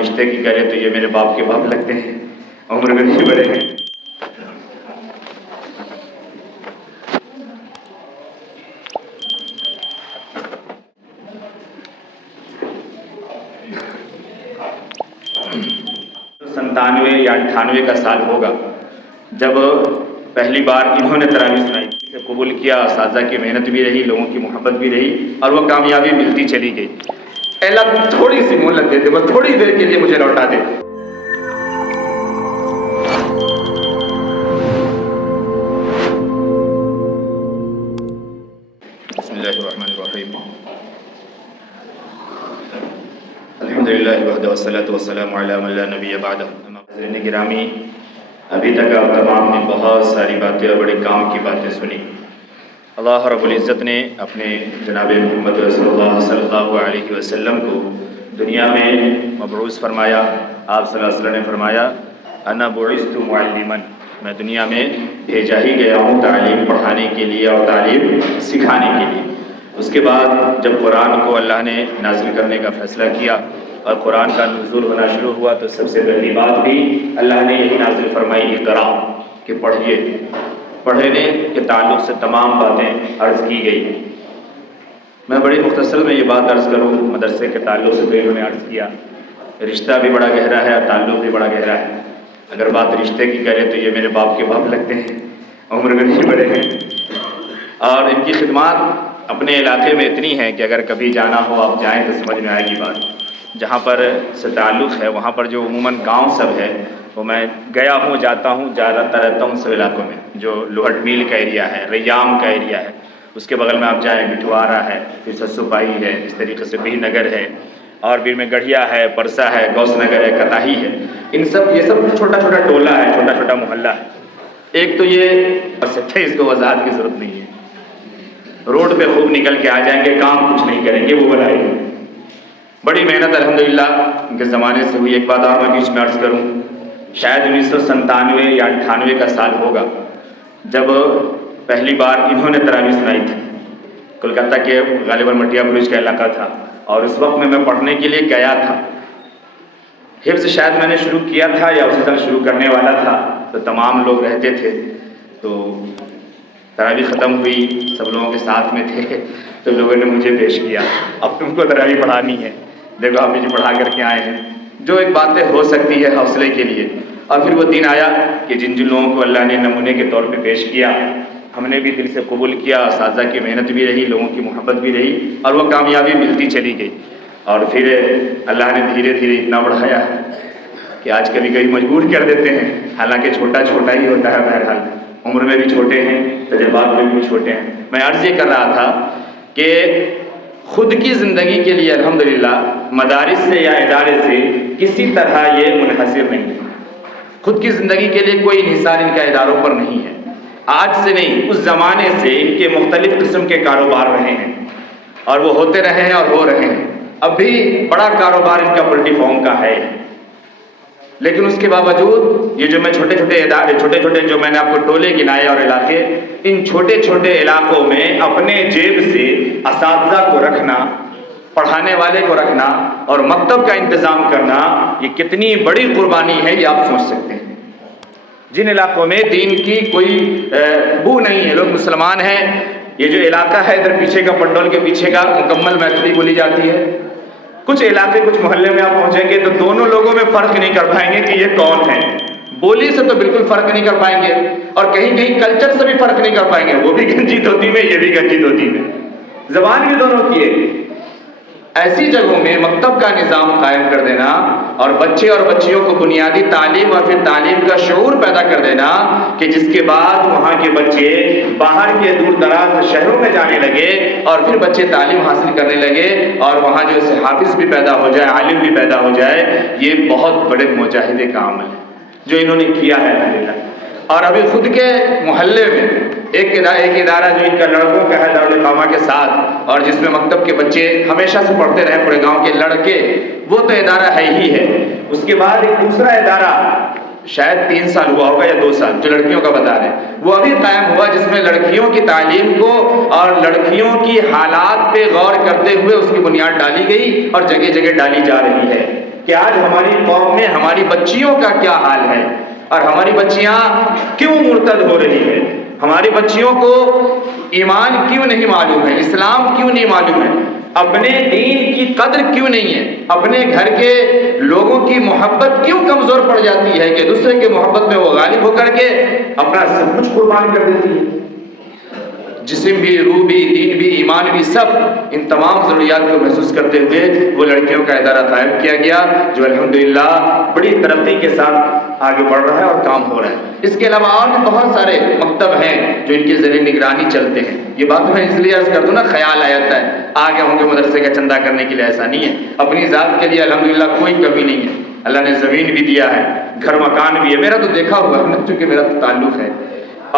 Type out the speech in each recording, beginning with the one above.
رشتے کی کرے تو یہ میرے باپ کے باپ لگتے ہیں، عمر میں بھی بڑے ہیں۔ سنتانوے یا 98 کا سال ہوگا جب پہلی بار انہوں نے تراویح سنائی، اسے قبول کیا، اساتذہ کی محنت بھی رہی، لوگوں کی محبت بھی رہی اور وہ کامیابی ملتی چلی گئی۔ اے اللہ تھوڑی سی مہلت دے دے، بس تھوڑی دیر کے لیے مجھے لوٹا دے۔ بسم اللہ الرحمن الرحیم، الحمدللہ وحدہ والصلاۃ والسلام علی من لا نبی بعدہ۔ حضرین گرامی، ابھی تک آپ تمام نے بہت ساری باتیں اور بڑے کام کی باتیں سنی۔ اللہ رب العزت نے اپنے جناب محمد صلی اللہ علیہ وسلم کو دنیا میں مبعوث فرمایا۔ آپ صلی اللہ علیہ وسلم نے فرمایا انا بعثت معلما، میں دنیا میں بھیجا ہی گیا ہوں تعلیم پڑھانے کے لیے اور تعلیم سکھانے کے لیے۔ اس کے بعد جب قرآن کو اللہ نے نازل کرنے کا فیصلہ کیا اور قرآن کا نزول ہونا شروع ہوا تو سب سے پہلی بات بھی اللہ نے یہی نازل فرمائی اقرا، کہ پڑھیے۔ پڑھنے کے تعلق سے تمام باتیں عرض کی گئی۔ میں بڑی مختصر میں یہ بات عرض کروں، مدرسے کے تعلق سے تو انہوں نے عرض کیا، رشتہ بھی بڑا گہرا ہے اور تعلق بھی بڑا گہرا ہے۔ اگر بات رشتے کی کرے تو یہ میرے باپ کے باپ لگتے ہیں، عمر میں بھی بڑے ہیں، اور ان کی خدمات اپنے علاقے میں اتنی ہیں کہ اگر کبھی جانا ہو آپ جائیں تو سمجھ میں آئے گی بات۔ جہاں پر سے تعلق ہے وہاں پر جو عموماً گاؤں سب ہے وہ میں گیا ہوں، جاتا ہوں، جاتا رہتا ہوں سب علاقوں میں۔ جو لوہٹ میل کا ایریا ہے، ریام کا ایریا ہے، اس کے بغل میں آپ جائیں بٹھوارا ہے، پھر سسو پائی ہے، اس طریقے سے بہ نگر ہے، اور پھر میں گڑھیا ہے، پرسا ہے، گوس نگر ہے، کتاہی ہے۔ یہ سب چھوٹا چھوٹا ٹولہ ہے، چھوٹا چھوٹا محلہ ہے۔ ایک تو یہ سچائی، اس کو وضاحت کی ضرورت نہیں ہے۔ روڈ پہ خوب نکل کے آ جائیں گے، کام کچھ نہیں کریں گے، وہ بلائیں گے۔ بڑی محنت الحمدللہ ان کے زمانے سے ہوئی۔ ایک بات اور میں بیچ میں عرض کروں، شاید 1997 یا 98 کا سال ہوگا جب پہلی بار انہوں نے تراویح سنائی تھی۔ کولکاتہ کے غالباً مٹیا برج کا علاقہ تھا اور اس وقت میں پڑھنے کے لیے گیا تھا۔ حفظ شاید میں نے شروع کیا تھا یا اسی طرح شروع کرنے والا تھا، تو تمام لوگ رہتے تھے، تو تراویح ختم ہوئی، سب لوگوں کے ساتھ میں تھے، تو لوگوں نے مجھے پیش کیا، اب تم کو تراویح پڑھانی ہے، دیکھو آپ مجھے پڑھا کر کے آئے ہیں، جو ایک باتیں ہو سکتی ہے حوصلے کے لیے۔ اور پھر وہ دن آیا کہ جن لوگوں کو اللہ نے نمونے کے طور پہ پیش کیا، ہم نے بھی دل سے قبول کیا، اساتذہ کی محنت بھی رہی، لوگوں کی محبت بھی رہی اور وہ کامیابی ملتی چلی گئی۔ اور پھر اللہ نے دھیرے دھیرے اتنا بڑھایا کہ آج کبھی کبھی مجبور کر دیتے ہیں، حالانکہ چھوٹا چھوٹا ہی ہوتا ہے، بہرحال عمر میں بھی چھوٹے ہیں، تجربات میں بھی چھوٹے ہیں۔ میں عرض یہ کر رہا تھا کہ خود کی زندگی کے لیے الحمدللہ مدارس سے یا ادارے سے کسی طرح یہ منحصر نہیں ہے۔ خود کی زندگی کے لیے کوئی انحصار ان کا اداروں پر نہیں ہے۔ آج سے نہیں، اس زمانے سے ان کے مختلف قسم کے کاروبار رہے ہیں اور وہ ہوتے رہے ہیں اور ہو رہے ہیں۔ اب بھی بڑا کاروبار ان کا پولٹری فارم کا ہے، لیکن اس کے باوجود یہ جو میں چھوٹے چھوٹے ادارے، چھوٹے چھوٹے جو میں نے آپ کو ٹولے گنائے اور علاقے، ان چھوٹے چھوٹے علاقوں میں اپنے جیب سے اساتذہ کو رکھنا، پڑھانے والے کو رکھنا اور مکتب کا انتظام کرنا، یہ کتنی بڑی قربانی ہے، یہ آپ سوچ سکتے ہیں۔ جن علاقوں میں دین کی کوئی بو نہیں ہے، لوگ مسلمان ہیں، یہ جو علاقہ ہے ادھر پیچھے کا پنڈول کے پیچھے کا مکمل میتھلی بولی جاتی ہے۔ کچھ علاقے، کچھ محلے میں آپ پہنچیں گے تو دونوں لوگوں میں فرق نہیں کر پائیں گے کہ یہ کون ہے۔ بولی سے تو بالکل فرق نہیں کر پائیں گے، اور کہیں کہیں کلچر سے بھی فرق نہیں کر پائیں گے، وہ بھی گنجی دھوتی میں، یہ بھی گنجی دھوتی میں، زبان بھی دونوں کی ہے۔ ایسی جگہوں میں مکتب کا نظام قائم کر دینا اور بچے اور بچیوں کو بنیادی تعلیم اور پھر تعلیم کا شعور پیدا کر دینا کہ جس کے بعد وہاں کے بچے باہر کے دور دراز شہروں میں جانے لگے اور پھر بچے تعلیم حاصل کرنے لگے اور وہاں جو ہے حافظ بھی پیدا ہو جائے، عالم بھی پیدا ہو جائے، یہ بہت بڑے مجاہدے کا عمل ہے جو انہوں نے کیا ہے الحمدللہ۔ اور ابھی خود کے محلے میں ایک ادارہ جو ان کا لڑکوں کا ہے دارالاقامہ کے ساتھ، اور جس میں مکتب کے بچے ہمیشہ سے پڑھتے رہے، پورے گاؤں کے لڑکے، وہ تو ادارہ ہے ہی ہے۔ اس کے بعد ایک دوسرا ادارہ شاید 3 سال ہوا ہوگا یا 2 سال، جو لڑکیوں کا بتا رہے ہیں، وہ ابھی قائم ہوا، جس میں لڑکیوں کی تعلیم کو اور لڑکیوں کی حالات پہ غور کرتے ہوئے اس کی بنیاد ڈالی گئی اور جگہ جگہ ڈالی جا رہی ہے کہ آج ہماری قوم میں ہماری بچیوں کا کیا حال ہے اور ہماری بچیاں کیوں مرتد ہو رہی ہیں، ہماری بچیوں کو ایمان کیوں نہیں معلوم ہے، اسلام کیوں نہیں معلوم ہے، اپنے دین کی قدر کیوں نہیں ہے، اپنے گھر کے لوگوں کی محبت کیوں کمزور پڑ جاتی ہے کہ دوسرے کے محبت میں وہ غالب ہو کر کے اپنا سب کچھ قربان کر دیتی ہے، جسم بھی، روح بھی، دین بھی، ایمان بھی، سب ان تمام ضروریات کو محسوس کرتے ہوئے وہ لڑکیوں کا ادارہ قائم کیا گیا جو الحمدللہ بڑی ترقی کے ساتھ آگے بڑھ رہا ہے اور کام ہو رہا ہے۔ اس کے علاوہ اور بھی بہت سارے مکتب ہیں جو ان کے ذریعے نگرانی چلتے ہیں۔ یہ بات میں اس لیے عرض کر دوں نا، خیال آ جاتا ہے آگے ہوں گے مدرسے کا چندہ کرنے کے لیے، ایسا نہیں ہے۔ اپنی ذات کے لیے الحمدللہ کوئی کمی نہیں ہے، اللہ نے زمین بھی دیا ہے، گھر مکان بھی ہے، میرا تو دیکھا ہوا ہے چونکہ میرا تو تعلق ہے،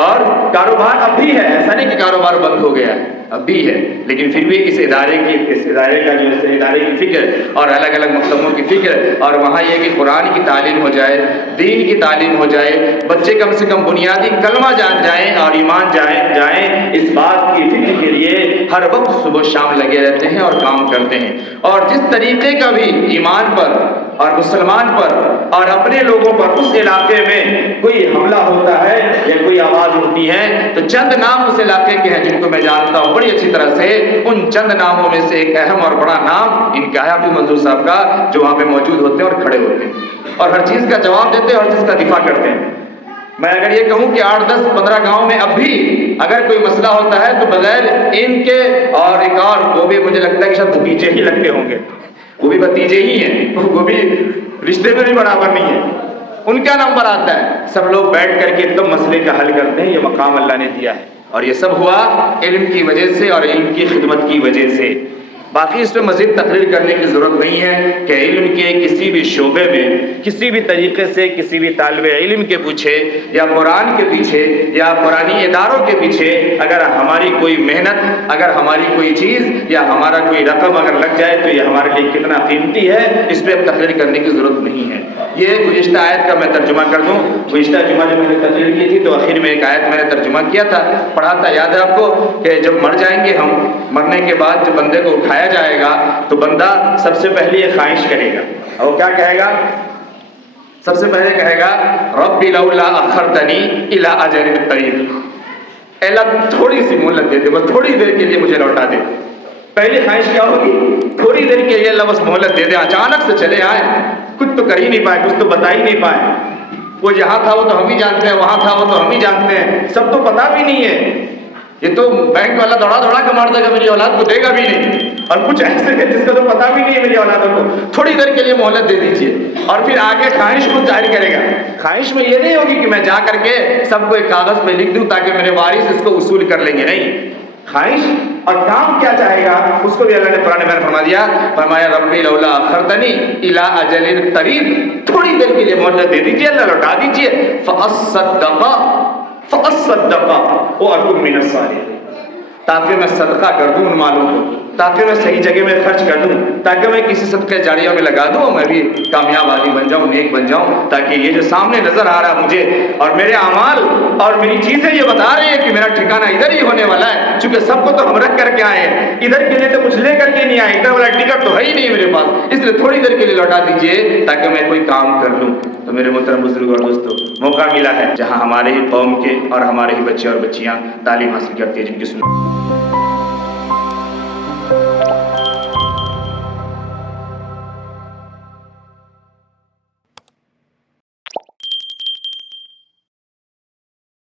اور کاروبار اب بھی ہے، ایسا نہیں کہ کاروبار بند ہو گیا ہے، اب بھی ہے، لیکن پھر بھی اس ادارے کا جو ہے ادارے کی فکر اور الگ الگ مکتبوں کی فکر، اور وہاں یہ کہ قرآن کی تعلیم ہو جائے، دین کی تعلیم ہو جائے، بچے کم سے کم بنیادی کلمہ جان جائیں اور ایمان جائیں، اس بات کی فکر کے لیے ہر وقت صبح شام لگے رہتے ہیں اور کام کرتے ہیں۔ اور جس طریقے کا بھی ایمان پر اور مسلمان پر اور اپنے لوگوں پر اس علاقے میں کوئی حملہ ہوتا ہے یا کوئی آواز اٹھتی ہے تو چند نام اس علاقے کے ہیں جن کو میں جانتا ہوں بڑی اچھی طرح سے، ان چند ناموں میں سے ایک اہم اور بڑا نام ان کا ہے عبد المنظور صاحب کا، جو وہاں پہ موجود ہوتے ہیں اور کھڑے ہوتے ہیں اور ہر چیز کا جواب دیتے ہیں اور ہر چیز کا دفاع کرتے ہیں۔ میں اگر یہ کہوں کہ 8 10 15 گاؤں میں اب بھی اگر کوئی مسئلہ ہوتا ہے تو بغیر ان کے اور ایک اور وہ بھی مجھے لگتا ہے کہ شاید بھتیجے ہی لگتے ہوں گے، وہ بھی بھتیجے ہی ہیں، وہ بھی رشتے میں بھی برابر نہیں ہے، ان کا نمبر آتا ہے، سب لوگ بیٹھ کر کے ایک دم مسئلے کا حل کرتے ہیں۔ یہ مقام اللہ نے دیا ہے اور یہ سب ہوا علم کی وجہ سے اور علم کی خدمت کی وجہ سے۔ باقی اس پہ مزید تقریر کرنے کی ضرورت نہیں ہے کہ علم کے کسی بھی شعبے میں کسی بھی طریقے سے کسی بھی طالب علم کے پیچھے یا قرآن کے پیچھے یا قرآنی اداروں کے پیچھے اگر ہماری کوئی محنت، اگر ہماری کوئی چیز یا ہمارا کوئی رقم اگر لگ جائے تو یہ ہمارے لیے کتنا قیمتی ہے، اس پہ اب تقریر کرنے کی ضرورت نہیں ہے۔ یہ گزشتہ آیت کا میں ترجمہ کر دوں۔ گزشتہ جمعہ جب میں نے تقریر کی تھی تو آخر میں ایک آیت میں نے ترجمہ کیا تھا، پڑھا تھا، یاد ہے آپ کو کہ جب مر جائیں گے ہم، مرنے کے بعد جب بندے کو اٹھایا جائے گا تو بندہ سب سے پہلے یہ خواہش کرے گا، اور وہ کیا کہے گا؟ سب سے پہلے کہے گا رب لولا اخرتنی الی اجل قریب، اے اللہ تھوڑی سی مہلت دے دے، بس تھوڑی دیر کے لیے مجھے لوٹا دے۔ پہلی خواہش کیا ہوگی؟ تھوڑی دیر کے لیے اللہ بس مہلت دے دے، اچانک سے چلے آئے، کچھ تو کر ہی نہیں پائے، کچھ تو بتا ہی نہیں پائے، وہ جہاں تھا وہ تو ہم ہی جانتے ہیں، وہاں تھا وہ تو ہم ہی جانتے ہیں، سب تو پتا بھی نہیں ہے، یہ تو بینک والا دوڑا کے مار دے گا، میری اولاد کو دے گا بھی نہیں، اور کچھ ایسے ہیں جس کا تو پتا بھی نہیں ہے میری اولادوں کو، تھوڑی دیر کے لیے مہلت دے دیجیے، اور پھر آگے خواہش کو ظاہر کرے گا۔ خواہش میں یہ نہیں ہوگی کہ میں جا کر کے سب کو ایک کاغذ پہ لکھ دوں تاکہ میرے وارث اس کو وصول کر لیں گے، نہیں، خواہش اور کام کیا چاہے گا اس کو بھی اللہ نے قرآن میں فرما دیا، فرمایا ربی لولا اخرتنی الی اجل قریب، تھوڑی دیر کے لیے مہلت دے دیجیے، اللہ لوٹا دیجیے، فاصدق واکن من الصالحین، تاکہ میں صدقہ کر دوں ان مالوں کو، تاکہ میں صحیح جگہ میں خرچ کر دوں، تاکہ میں کسی صدقہ جاریہ میں لگا دوں اور میں بھی کامیاب آدمی بن جاؤں، نیک بن جاؤں، تاکہ یہ جو سامنے نظر آ رہا مجھے اور میرے اعمال اور میری چیزیں یہ بتا رہی ہیں کہ میرا ٹھکانہ ادھر ہی ہونے والا ہے، چونکہ سب کو تو ہم رکھ کر کے آئے ہیں، ادھر کے لیے تو کچھ لے کر کے نہیں آئے، ادھر والا ٹکٹ تو ہے ہی نہیں میرے پاس، اس لیے تھوڑی دیر کے لیے لوٹا دیجیے تاکہ میں کوئی کام کر لوں۔ تو میرے محترم بزرگ اور دوستو، موقع ملا ہے جہاں ہمارے ہی قوم کے اور ہمارے ہی بچے اور بچیاں تعلیم حاصل کرتی ہیں، جن کی